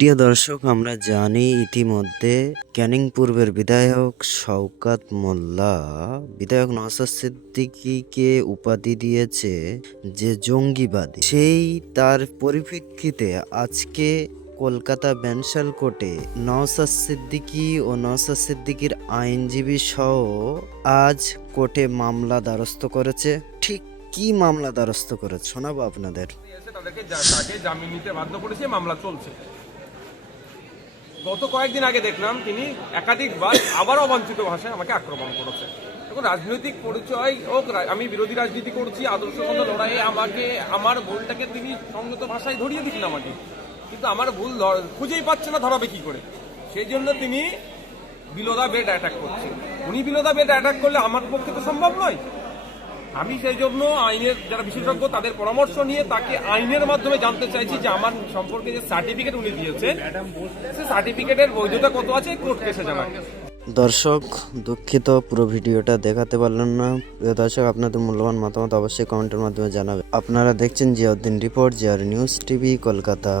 প্রিয় দর্শক, আমরা জানি ইতিমধ্যে ক্যানিং পূর্বের বিধায়ক শওকাত মোল্লা, বিধায়ক নওসাদ সিদ্দিকীকে উপাধি দিয়েছে যে জঙ্গিবাদী। সেই তার পরিপ্রেক্ষিতে আজকে কলকাতা ব্যানশাল কোর্টে নওসাদ সিদ্দিকী ও নওসাদ সিদ্দিকীর আইনজীবী সহ আজ কোর্টে মামলা দ্বারস্থ করেছে। ঠিক কি মামলা দ্বারস্থ করেছে? শোনাবো আপনাদের। তাকে জামিন নিতে বাধ্য করেছে, মামলা চলছে। গত কয়েকদিন আগে দেখলাম তিনি একাধিকবার আবার অবাঞ্ছিত ভাষায় আমাকে আক্রমণ করেছে। এখন রাজনৈতিক পরিচয় হোক আমি বিরোধী রাজনীতি করছি, আদর্শগত লড়াইয়ে আমাকে, আমার ভুলটাকে তিনি সংযত ভাষায় ধরিয়ে দিচ্ছেন আমাকে। কিন্তু আমার ভুল খুঁজেই পাচ্ছে না ধরাবে কি করে? সেই জন্য তিনি বিলোদা বেড অ্যাটাক করছে উনি বিলোদা বেড অ্যাটাক করলে আমার পক্ষে তো সম্ভব নয়। আমি সেই জন্য আইনের যারা বিশেষজ্ঞ, তাদের পরামর্শ নিয়ে তাকে আইনের মাধ্যমে জানতে চাইছি যে আমার সম্পর্কে যে সার্টিফিকেট উনি দিয়েছেন, সে সার্টিফিকেটের বৈধতা কত আছে, কোর্ট কেসে জানায় দর্শক, দুঃখিত, পুরো ভিডিওটা দেখাতে পারলাম না। প্রিয় দর্শক, আপনাদের মূল্যবান মতামত অবশ্যই কমেন্টের মাধ্যমে জানাবে। আপনারা দেখছেন জিয়াউদ্দিন রিপোর্ট জিয়ার নিউজ টিভি, কলকাতা।